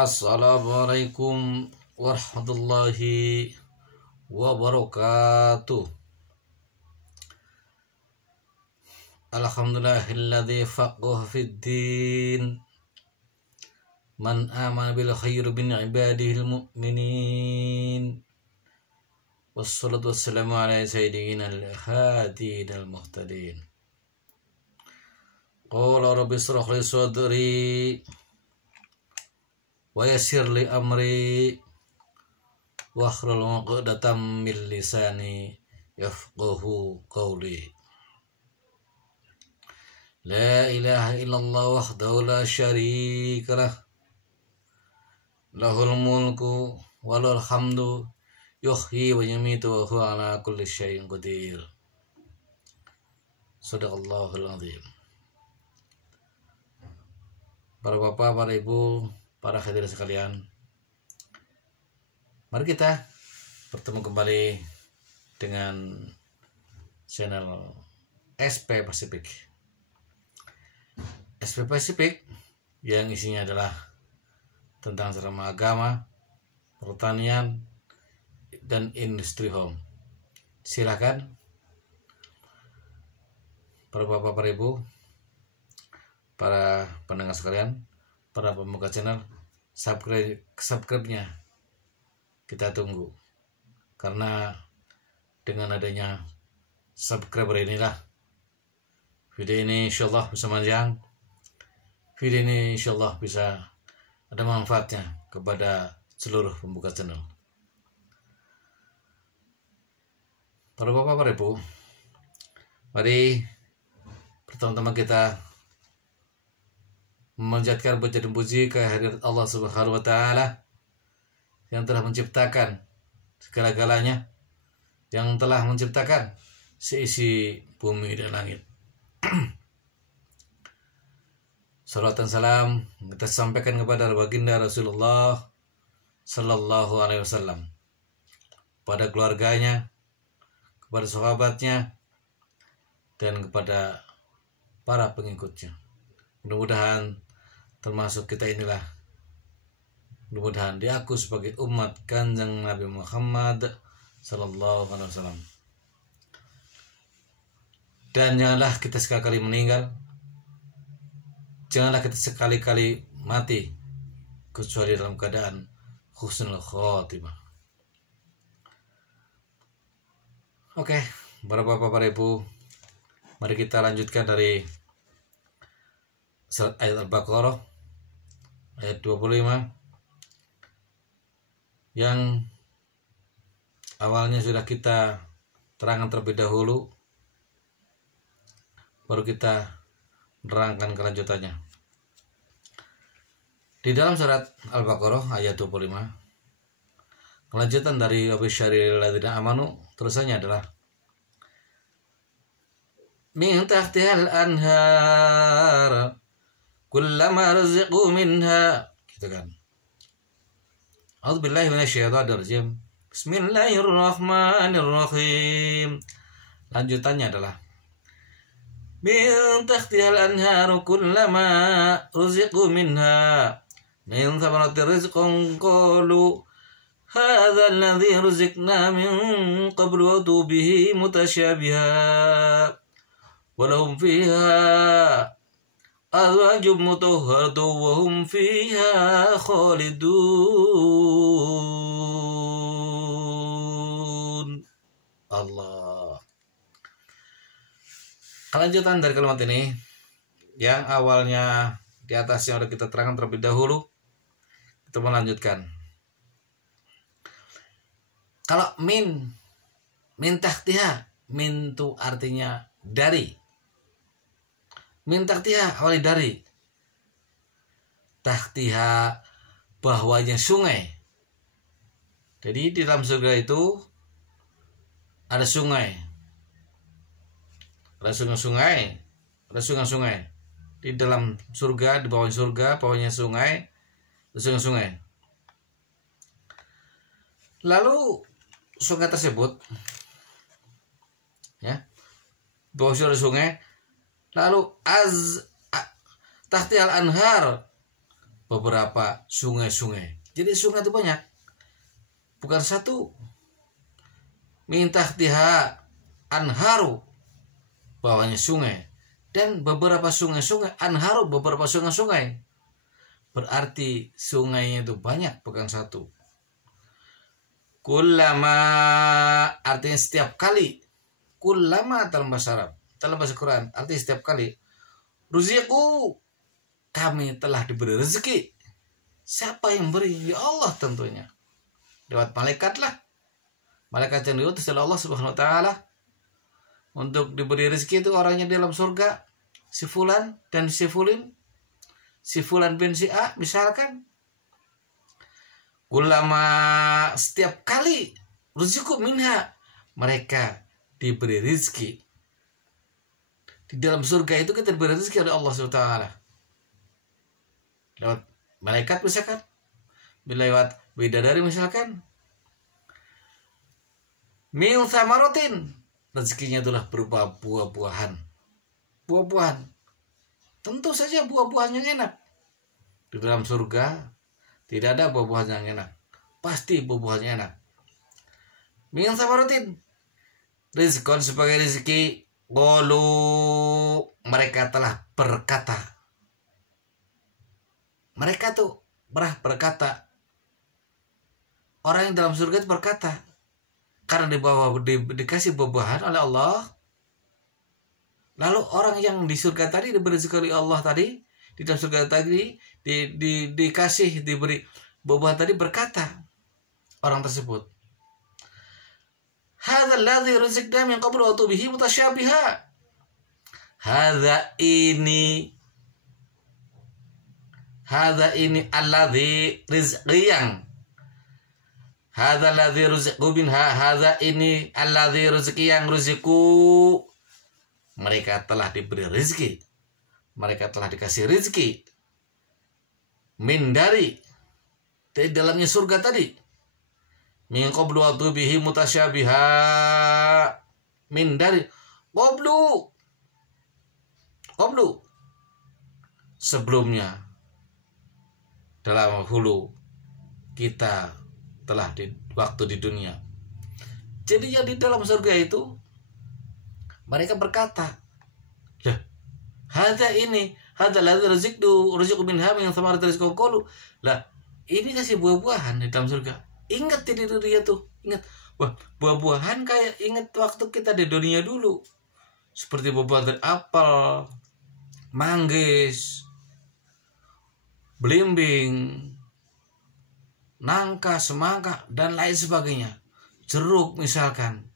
Assalamualaikum warahmatullahi wabarakatuh. Alhamdulillahilladzi faqaha fid din. Man amana bil khairi min ibadihil mu'minin. Wassalatu wassalamu ala sayyidina al-hadin al-muhtadin. Qala rabbi ishrah li sadri wa yassir li amri wahlul 'uqdatam min lisani yafqahu qawli. La ilaha illallah wahdahu la syarika lah, lahul mulku wa lahul hamdu yuhyi wa yumitu wa huwa ala kulli syai'in qadir. Shadaqallahul azim. Para bapak, para ibu, para hadirin sekalian, mari kita bertemu kembali dengan channel SP Pasifik. SP Pasifik yang isinya adalah tentang ceramah agama, pertanian, dan industri home. Silakan para bapak, para ibu, para pendengar sekalian, para pemuka channel, subscribe-nya kita tunggu, karena dengan adanya subscriber inilah video ini insyaallah bisa panjang, video ini insyaallah bisa ada manfaatnya kepada seluruh pembuka channel. Para bapak, para ibu, mari pertama-tama kita memanjatkan puja dan puji kehadirat Allah Subhanahu wa taala yang telah menciptakan segala-galanya, yang telah menciptakan seisi bumi dan langit. Salam dan salam kita sampaikan kepada baginda Rasulullah sallallahu alaihi wasallam, kepada keluarganya, kepada sahabatnya, dan kepada para pengikutnya. Mudah-mudahan termasuk kita inilah, mudah-mudahan diaku sebagai umat Kanjeng Nabi Muhammad sallallahu alaihi wasallam. Dan janganlah kita sekali-kali meninggal, janganlah kita sekali-kali mati kecuali dalam keadaan husnul khotimah. Oke, para bapak, para ibu, mari kita lanjutkan dari surat ayat Al-Baqarah ayat 25 yang awalnya sudah kita terangkan terlebih dahulu, baru kita menerangkan kelanjutannya. Di dalam surat Al-Baqarah ayat 25, kelanjutan dari wabisyaril ladzina amanu, terusannya adalah min tahtihal anhar kullama rizqu minha, gitu kan. A'udzubillahi minasyaitonir rajim. Bismillahirrahmanirrahim. Lanjutannya adalah min tahtihal anharu kullama rizqu minha min thamaratir rizqan qalu hadza alladhi rizqna min qablu wa bihi mutasyabiha wa lahum fiha azwajum mutahharatun wa hum fiha khalidun. Allah. Kelanjutan dari kalimat ini yang awalnya di atas yang sudah kita terangkan terlebih dahulu, kita melanjutkan. Kalau min tahtiha, min itu artinya dari. Min tahtiha awali dari, tahtiha bawahnya sungai. Jadi di dalam surga itu ada sungai, ada sungai-sungai, ada sungai-sungai. Di dalam surga, di bawah surga, bawahnya sungai, ada sungai-sungai. Lalu sungai tersebut, ya, bawah surga sungai. Lalu tahti al anhar, beberapa sungai-sungai. Jadi sungai itu banyak, bukan satu. Min tahtiha anharu, bawahnya sungai, dan beberapa sungai-sungai. Anharu, beberapa sungai-sungai, berarti sungainya itu banyak, bukan satu. Kullama, artinya setiap kali. Kullama dalam bahasa Arab, dalam bahasa Quran artinya setiap kali. Ruziqu, kami telah diberi rezeki. Siapa yang beri? Ya Allah tentunya, lewat malaikat lah. Malaikat yang diutus oleh Allah Subhanahu wa taala untuk diberi rezeki itu orangnya di dalam surga, si fulan dan si fulin, si fulan bin si A misalkan. Ulama setiap kali, rizqu minha, mereka diberi rezeki. Di dalam surga itu kita diberi rezeki oleh Allah Subhanahu wa taala. Lewat malaikat misalkan, lewat bidadari misalkan. Min thamaratin, rezekinya itulah berupa buah-buahan. Buah-buahan. Tentu saja buah-buahan yang enak. Di dalam surga tidak ada buah-buahan yang enak. Pasti buah-buahannya enak. Min thamaratin, rizqan sebagai rezeki. Qalu, mereka telah berkata. Mereka tuh berkata. Orang yang dalam surga itu berkata, karena dikasih buah-buahan oleh Allah. Lalu orang yang di surga tadi diberi rezeki oleh Allah tadi, di dalam surga tadi diberi buah-buahan tadi, berkata orang tersebut, hadzal ladzi rizqna min qablu wa bihi mutasyabiha. Hadza ini alladzi rizqi yang, hadza alladzi rizqu minha, hadza ini alladzi rizqi yang, rizqu, mereka telah diberi rezeki, mereka telah dikasih rezeki min dari dalamnya surga tadi. Min qablu wa bihi mutasyabiha, min dari qablu sebelumnya, dalam hulu kita telah di waktu di dunia. Jadi yang di dalam surga itu mereka berkata, lah, hadza ladzi rizqu minha min thamaratir rizqan qalu. Lah, ini kasih buah-buahan di dalam surga. Ingat di dunia tuh, ingat. Wah, buah-buahan kayak ingat waktu kita di dunia dulu. Seperti buah-buahan dari apel, manggis, belimbing, nangka, semangka, dan lain sebagainya. Jeruk misalkan,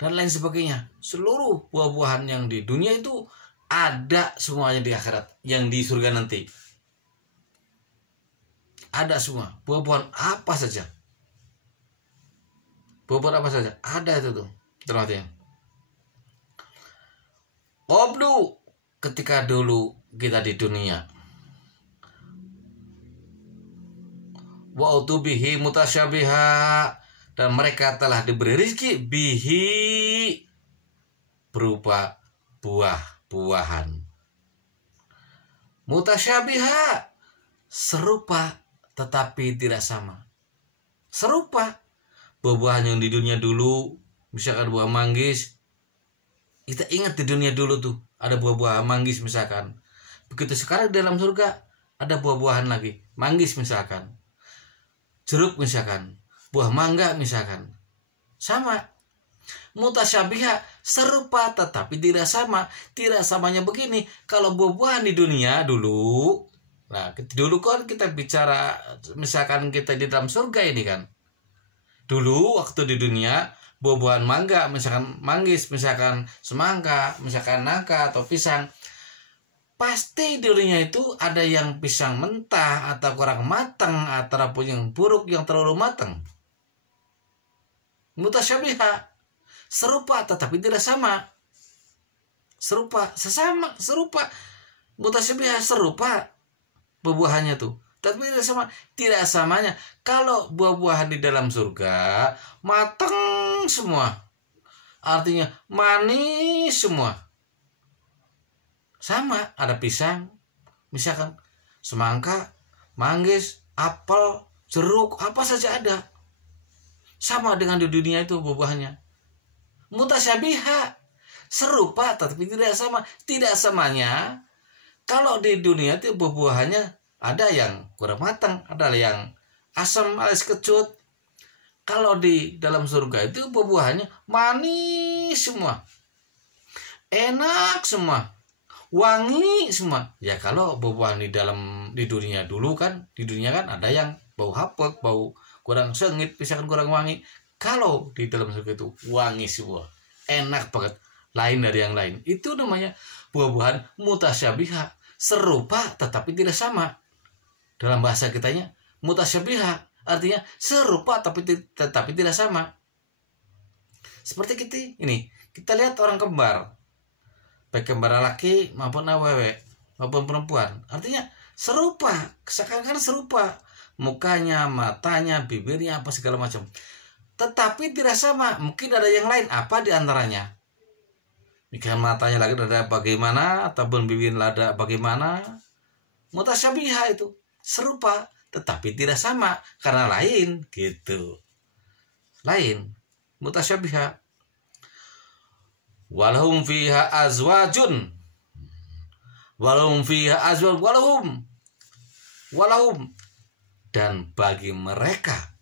dan lain sebagainya. Seluruh buah-buahan yang di dunia itu ada semuanya di akhirat, yang di surga nanti. Ada semua, buah-buahan apa saja. Buah-buahan apa saja, ada itu tuh. Terlatih. Qablu, ketika dulu kita di dunia. Wa utubihi mutasyabiha, dan mereka telah diberi rezeki bihi, berupa buah-buahan. Mutasyabiha, serupa tetapi tidak sama. Serupa buah-buahan yang di dunia dulu, misalkan buah manggis. Kita ingat di dunia dulu tuh ada buah-buah manggis misalkan. Begitu sekarang di dalam surga ada buah-buahan lagi, manggis misalkan, jeruk misalkan, buah mangga misalkan. Sama. Mutasyabiha, serupa tetapi tidak sama. Tidak samanya begini, kalau buah-buahan di dunia dulu, nah dulu kan kita bicara misalkan kita di dalam surga ini kan. Dulu waktu di dunia buah-buahan mangga, misalkan manggis, misalkan semangka, misalkan nangka atau pisang, pasti di dunia itu ada yang pisang mentah atau kurang matang, ataupun yang buruk, yang terlalu matang. Mutasyabiha, serupa tetapi tidak sama. Serupa, sesama, serupa. Mutasyabiha, serupa buah-buahannya tuh, tapi tidak sama. Tidak samanya kalau buah-buahan di dalam surga matang semua, artinya manis semua. Sama, ada pisang misalkan semangka, manggis, apel, jeruk, apa saja ada. Sama dengan di dunia itu buah-buahannya. Mutasyabiha, serupa tetapi tidak sama. Tidak samanya, kalau di dunia itu buah-buahannya ada yang kurang matang, ada yang asam alias kecut. Kalau di dalam surga itu buah-buahannya manis semua, enak semua, wangi semua. Ya kalau buah-buahan di dunia dulu kan, di dunia kan ada yang bau hapek, bau kurang sengit, misalkan kurang wangi. Kalau di dalam surga itu wangi semua, enak banget, lain dari yang lain. Itu namanya buah-buahan mutasyabiha, serupa tetapi tidak sama. Dalam bahasa kitanya mutasyabiha artinya serupa tetapi tidak sama. Seperti kita lihat orang kembar, baik kembar laki maupun awewe maupun perempuan, artinya serupa, seakan-akan serupa, mukanya, matanya, bibirnya, apa segala macam, tetapi tidak sama. Mungkin ada yang lain, apa di antaranya? Mungkin matanya lagi ada bagaimana, ataupun bibir ada bagaimana. Mutasyabiha itu serupa tetapi tidak sama karena lain gitu. Lain, mutasyabiha. Walahum fiha azwajun. Walahum fiha azwajun. Walahum. Dan bagi mereka.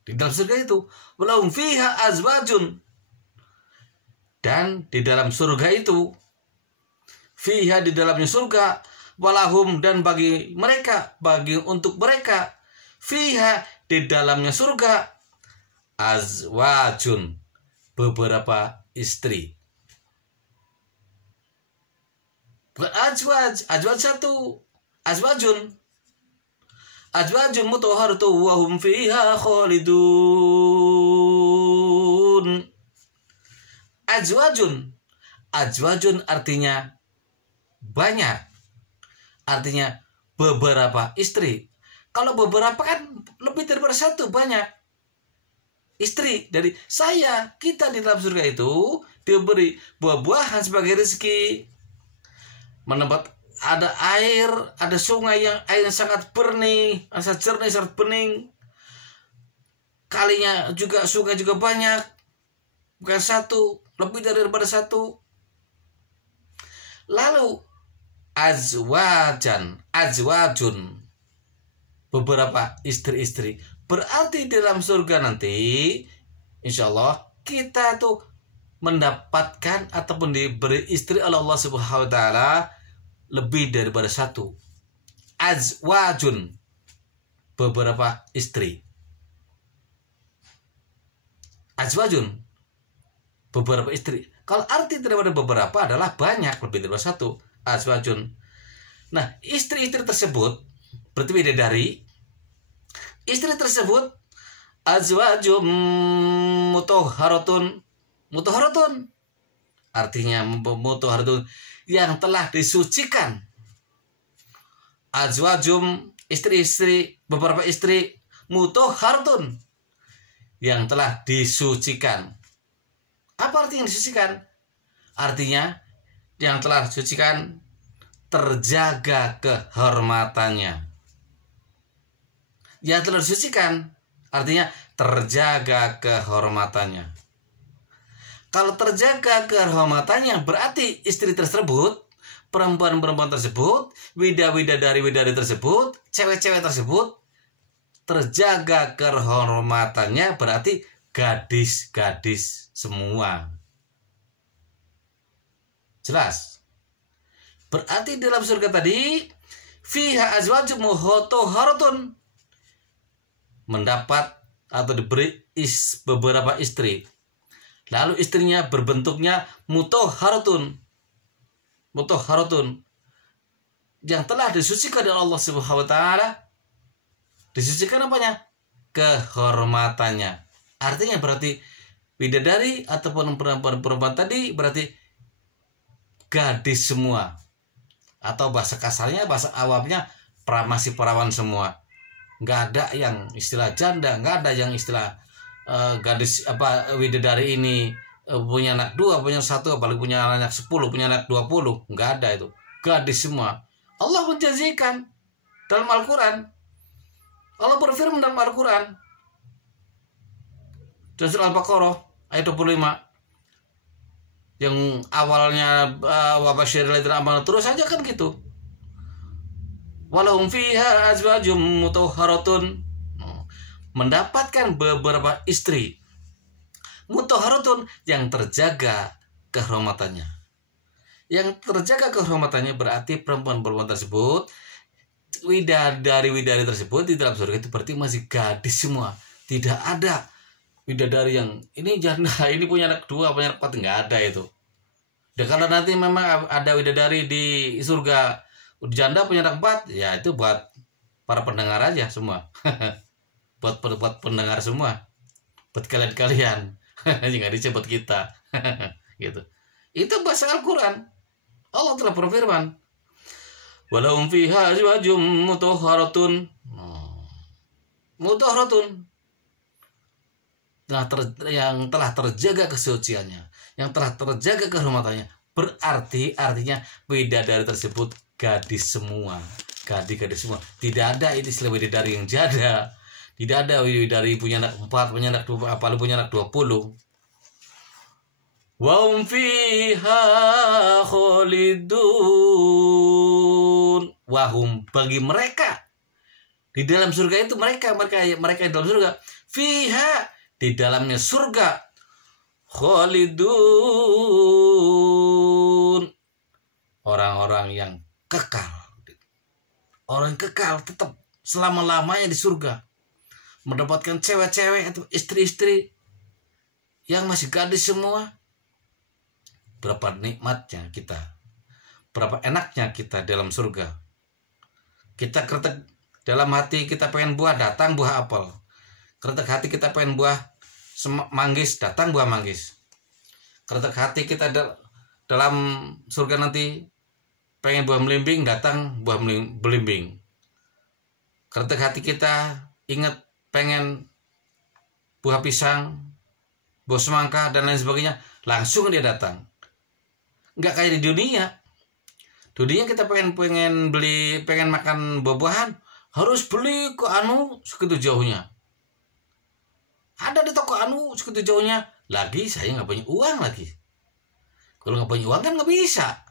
Di dalam surga itu. Walahum fiha azwajun. Dan di dalam surga itu. Fiha di dalamnya surga. Walahum dan bagi mereka, untuk mereka, fiha di dalamnya surga, azwajun, beberapa istri. Bukan azwaj satu, azwajun mutahharatu wa hum fiha khalidun. Azwajun artinya banyak. Artinya beberapa istri. Kalau beberapa kan lebih daripada satu, banyak istri. Dari kita di dalam surga itu diberi buah-buahan sebagai rezeki. Menempat ada air, ada sungai yang airnya sangat bening, sangat jernih, sangat bening. Kalinya juga, sungai juga banyak, bukan satu, lebih daripada satu. Lalu azwajun, beberapa istri-istri. Berarti dalam surga nanti insya Allah kita tuh mendapatkan ataupun diberi istri oleh Allah Subhanahu wa taala lebih daripada satu. Azwajun, beberapa istri. Azwajun, beberapa istri. Kalau arti daripada beberapa adalah banyak, lebih daripada satu. Azwajun. Nah, istri-istri tersebut berarti bidadari. Istri tersebut azwajum mutahharatun. Mutahharatun artinya mutahharatun, yang telah disucikan. Azwajum, istri-istri, beberapa istri, mutahharatun, yang telah disucikan. Apa artinya disucikan? Artinya yang telah disucikan, terjaga kehormatannya. Yang telah disucikan artinya terjaga kehormatannya. Kalau terjaga kehormatannya berarti istri tersebut, perempuan-perempuan tersebut, widadari tersebut, cewek-cewek tersebut terjaga kehormatannya, berarti gadis-gadis semua. Jelas? Berarti dalam surga tadi fiha azwajum mutahharatun, mendapat atau diberi beberapa istri. Lalu istrinya berbentuknya mutahharatun, yang telah disucikan oleh Allah Subhanahu wa taala. Disucikan apanya? Kehormatannya. Artinya berarti bidadari ataupun perempuan tadi berarti gadis semua, atau bahasa kasarnya, bahasa awamnya, masih perawan semua. Nggak ada yang istilah janda, nggak ada yang istilah gadis widadari ini punya anak 2, punya 1, apalagi punya anak 10, punya anak 20, nggak ada itu. Gadis semua, Allah menjanjikan dalam Al-Quran. Allah berfirman dalam Al-Quran dalam surah Al-Baqarah ayat 25 yang awalnya wa basyiril ladzina amanu, terus aja kan gitu. Walahum fiha azwajum mutahharatun, mendapatkan beberapa istri mutahharatun yang terjaga kehormatannya. Yang terjaga kehormatannya berarti perempuan-perempuan tersebut, widadari tersebut di dalam surga itu berarti masih gadis semua. Tidak ada widadari yang ini janda, ini punya anak 2, punya anak 4, nggak ada itu. Dan kalau nanti memang ada widadari di surga janda punya anak 4, ya itu buat para pendengar aja semua. buat pendengar semua, buat kalian nggak disebut kita. Gitu. Itu bahasa Al-Quran. Allah telah berfirman, walahum fiha azwajum mutahharatun. Mutahharatun, yang telah terjaga kesuciannya, yang telah terjaga kehormatannya, berarti artinya bidadari tersebut gadis semua, gadis semua. Tidak ada istilah bidadari yang janda. Tidak ada bidadari punya anak 4, punya anak 2, apalagi punya anak 20. Wa hum fiha khalidun. Wahum, bagi mereka di dalam surga itu, mereka di dalam surga, fiha, di dalamnya surga, khalidun, orang-orang yang kekal. Orang kekal tetap selama-lamanya di surga, mendapatkan cewek-cewek atau istri-istri yang masih gadis semua. Berapa nikmatnya kita, berapa enaknya kita dalam surga. Kita kretek dalam hati kita pengen buah, datang buah apel. Kretek hati kita pengen buah manggis, datang buah manggis. Kretek hati kita dalam surga nanti pengen buah melimbing, datang buah belimbing. Kretek hati kita ingat pengen buah pisang, buah semangka dan lain sebagainya, langsung dia datang. Nggak kayak di dunia. Dunia kita pengen beli, pengen makan buah-buahan, harus beli ke segitu jauhnya. Ada di toko segitu jauhnya. Lagi saya nggak punya uang lagi. Kalau nggak punya uang kan nggak bisa.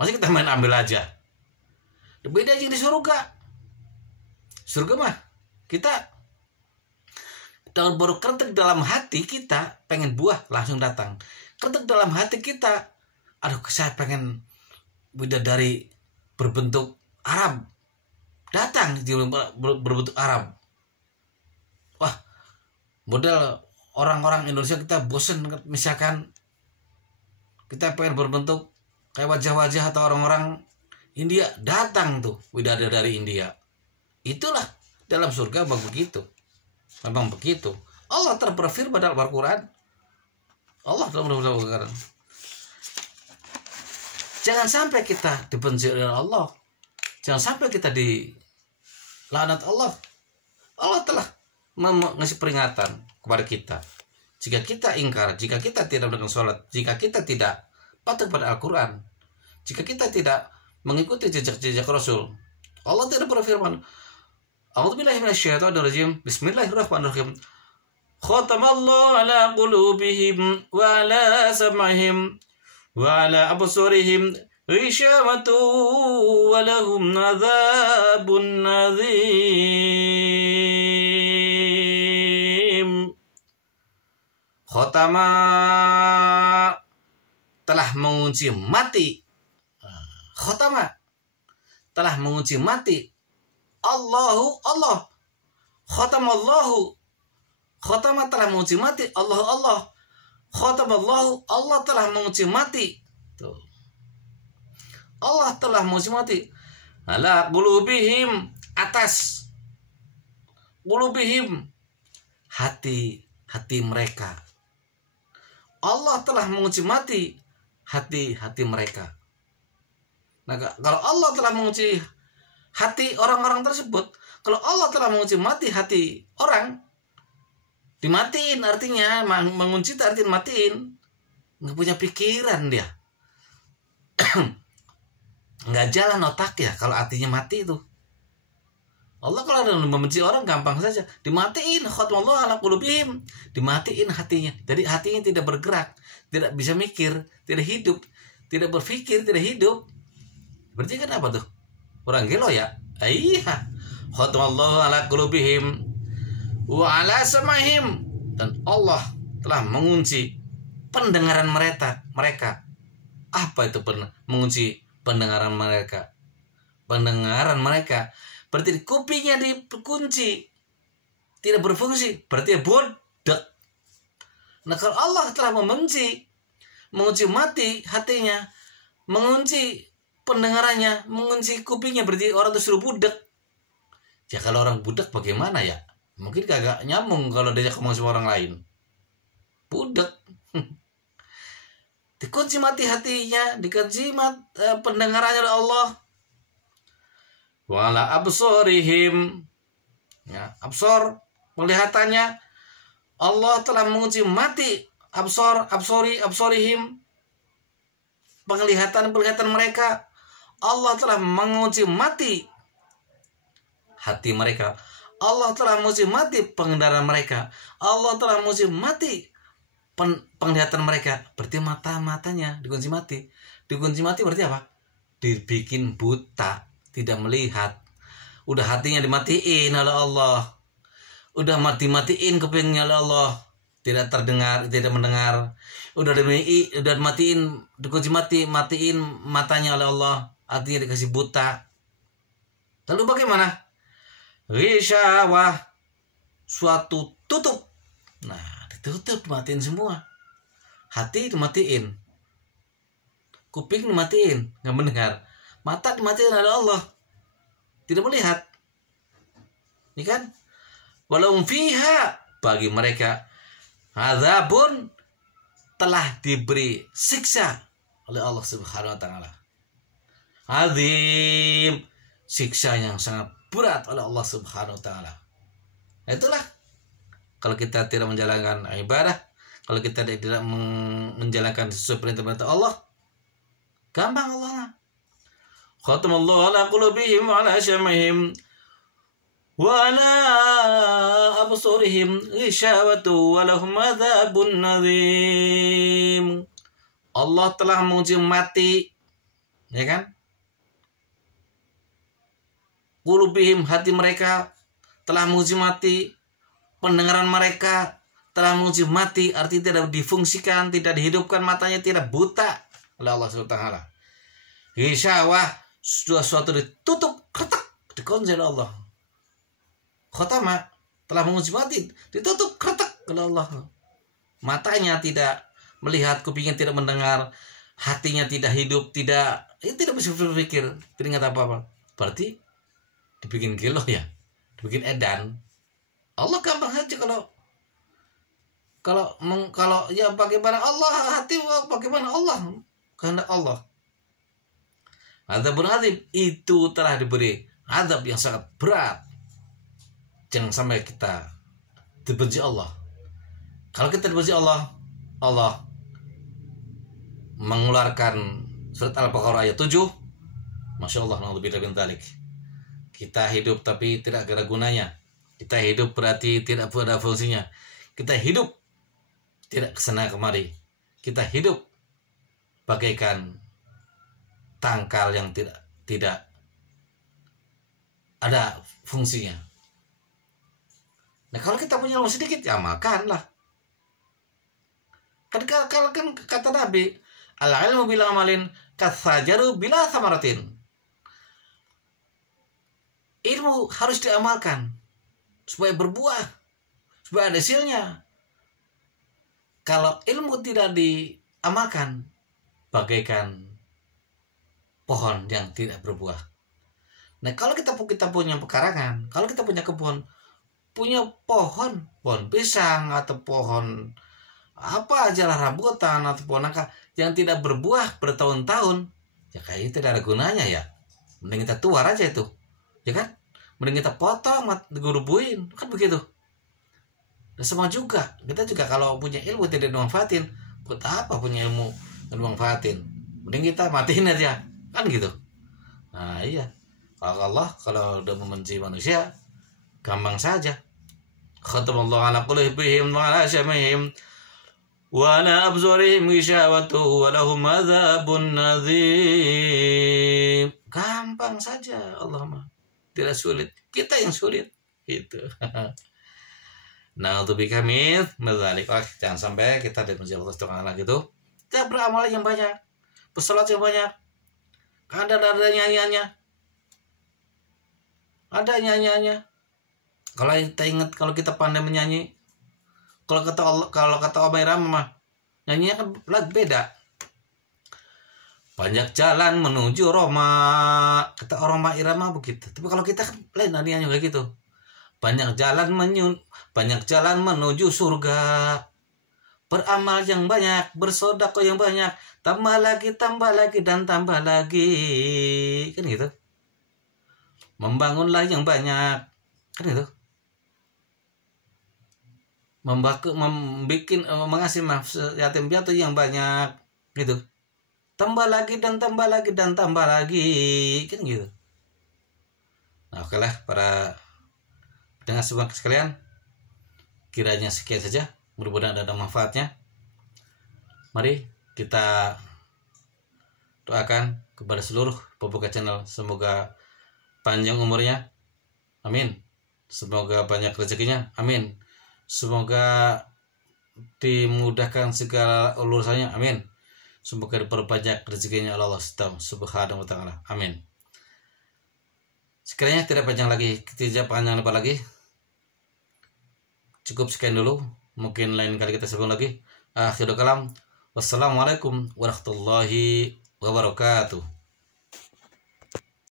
Masih kita main ambil aja. Beda aja di surga. Surga mah kita baru kretek dalam hati kita pengen buah, langsung datang. Kretek dalam hati kita, aduh saya pengen bidadari berbentuk Arab, datang berbentuk Arab. Wah, model orang-orang Indonesia kita bosen, misalkan kita pengen berbentuk kayak wajah-wajah atau orang-orang India, datang tuh bidadari dari India. Itulah dalam surga begitu. Memang begitu. Allah berfirman dalam Al-Quran. Allah dalam Al-Quran, jangan sampai kita dibenci oleh Allah. Jangan sampai kita dilaknat Allah. Allah telah mengasih peringatan kepada kita. Jika kita ingkar, jika kita tidak melakukan sholat, jika kita tidak patuh pada Al-Quran, jika kita tidak mengikuti jejak-jejak Rasul, Allah tidak berfirman, A'udzubillahi minasyaitonir rajim. Bismillahirrahmanirrahim. Khatamallahu ala qulubihim wa ala sam'ihim wa ala absarihim ghishamatu wa lahum adzabun adzim. Khatama, telah mengunci mati. Khatama, telah mengunci mati. Allah. Khatamallahu, khatama telah mengunci mati. Allah. Khatamallahu, Allah telah mengunci mati. Tuh. Allah telah mengunci mati. Ala qulubihim, atas qulubihim, hati mereka. Allah telah mengunci mati hati mereka. Nah, kalau Allah telah mengunci hati orang-orang tersebut, kalau Allah telah mengunci mati hati orang, dimatiin artinya, mengunci itu artinya matiin, nggak punya pikiran dia. nggak jalan otaknya kalau hatinya mati itu. Allah kalau ada membenci orang gampang saja, dimatiin khatmallahu ala qulubihim, dimatiin hatinya. Jadi hatinya tidak bergerak, tidak bisa mikir, tidak hidup, tidak berpikir, tidak hidup. Berarti kan apa tuh? Orang gelo ya? Iya. Khatmallahu ala qulubihim wa ala sam'ihim, dan Allah telah mengunci pendengaran mereka. Apa itu mengunci pendengaran mereka? Pendengaran mereka berarti kupingnya dikunci, tidak berfungsi, berarti bodoh. Nah kalau Allah telah mengunci mati hatinya, mengunci pendengarannya, mengunci kupingnya, berarti orang itu suruh budak. Ya kalau orang budak bagaimana ya? Mungkin kagak nyambung kalau dia ngomong sama orang lain. Budak. Dikunci mati hatinya, dikunci pendengarannya oleh Allah. Wala absorihim, ya, absor penglihatannya, Allah telah mengunci mati absorihim, penglihatan mereka. Allah telah mengunci mati hati mereka. Allah telah mengunci mati pengendaraan mereka. Allah telah mengunci mati penglihatan mereka. Berarti matanya dikunci mati. Dikunci mati berarti apa? Dibikin buta, tidak melihat. Udah hatinya dimatiin oleh Allah, udah matiin kupingnya oleh Allah, tidak terdengar, tidak mendengar. Udah matiin, dikunci matiin matanya oleh Allah, hatinya dikasih buta. Lalu bagaimana? Ghisyawah, suatu tutup. Nah, ditutup, matiin semua. Hati dimatiin, kuping dimatiin, nggak mendengar. Mata dimatiin oleh Allah, tidak melihat. Ini kan? Walau fiha, bagi mereka azabun, telah diberi siksa oleh Allah Subhanahu wa taala. Azim, siksa yang sangat berat oleh Allah Subhanahu wa taala. Itulah kalau kita tidak menjalankan ibadah, kalau kita tidak menjalankan sesuai perintah Allah, gampang Allah. Khatamallahu ala qulubihim wa ala sam'ihim wa ala absarihim ghishawatu wa lahum adzabun nadzim. Allah telah mengunci mati, ya kan? Qulubihim, hati mereka telah mengunci mati, pendengaran mereka telah mengunci mati, arti tidak difungsikan, tidak dihidupkan, matanya tidak buta oleh Allah Subhanahu wa taala. Ghishawah, suatu ditutup, kretek, dikunci oleh Allah. Khotama, telah mengunci mati, ditutup, kretek oleh Allah. Matanya tidak melihat, kupingnya tidak mendengar, hatinya tidak hidup, tidak bisa berpikir, tidak ingat apa-apa. Berarti dibikin gelo ya, dibikin edan. Allah gampang saja kalau ya bagaimana Allah, hati bagaimana Allah, kehendak Allah. Azabun azim, itu telah diberi azab yang sangat berat. Jangan sampai kita dibenci Allah. Kalau kita dibenci Allah, Allah mengeluarkan surat Al-Baqarah ayat 7. Masya Allah, na'udzubillah min dzalik. Kita hidup tapi tidak ada gunanya. Kita hidup berarti tidak ada fungsinya. Kita hidup tidak kesana kemari. Kita hidup bagaikan tangkal yang tidak ada fungsinya. Nah kalau kita punya ilmu sedikit, ya makanlah. Kan kata Nabi, al-ilmu bila amalin katsajaru bila samaratin. Ilmu harus diamalkan supaya berbuah, supaya ada hasilnya. Kalau ilmu tidak diamalkan, bagaikan pohon yang tidak berbuah. Nah kalau kita punya pekarangan, kalau kita punya kebun, punya pohon pisang atau pohon apa aja lah, rambutan atau pohon nangka yang tidak berbuah bertahun-tahun, ya kayaknya tidak ada gunanya ya. Mending kita tuar aja itu, ya kan? Mending kita potong, digerubuin, kan begitu. Dan sama juga, kita juga kalau punya ilmu tidak dimanfaatin, buat apa punya ilmu dan dimanfaatin? Mending kita matiin aja, kan gitu. Nah iya, Allah kalau udah membenci manusia gampang saja. Khatamallahu ala qulubihim wa ala sam'ihim wa ala absarihim ghishawatu wa lahum adzabun nadzim. Gampang saja Allah mah. Tidak sulit. Kita yang sulit. Gitu. Nah, untuk bikamil madzalik. Jangan sampai kita dibenci Allah Subhanahu gitu. Kita beramal yang banyak. Bersalat yang banyak. Ada nyanyiannya. Ada nyanyiannya. Kalau kita ingat, kalau kita pandai menyanyi, kalau kata Omar Irama, nyanyinya kan beda. Banyak jalan menuju Roma, kata Omar Irama begitu. Tapi kalau kita kan lain nyanyiannya kayak gitu. Banyak jalan menuju surga. Beramal yang banyak, bersedekah yang banyak, tambah lagi dan tambah lagi, kan gitu. Membangunlah yang banyak, kan gitu. Mengasih maaf yatim piatu yang banyak, gitu. Tambah lagi dan tambah lagi dan tambah lagi, kan gitu. Nah, oke lah para pendengar semua sekalian, kiranya sekian saja. Mudah-mudahan ada manfaatnya. Mari kita doakan kepada seluruh pembuka channel, semoga panjang umurnya, amin. Semoga banyak rezekinya, amin. Semoga dimudahkan segala urusannya, amin. Semoga diperbanyak rezekinya Allah Subhanahu wa taala, amin. Sekiranya tidak panjang lagi, cukup sekian dulu. Mungkin lain kali kita sambung lagi. Akhirul kalam. Wassalamualaikum warahmatullahi wabarakatuh.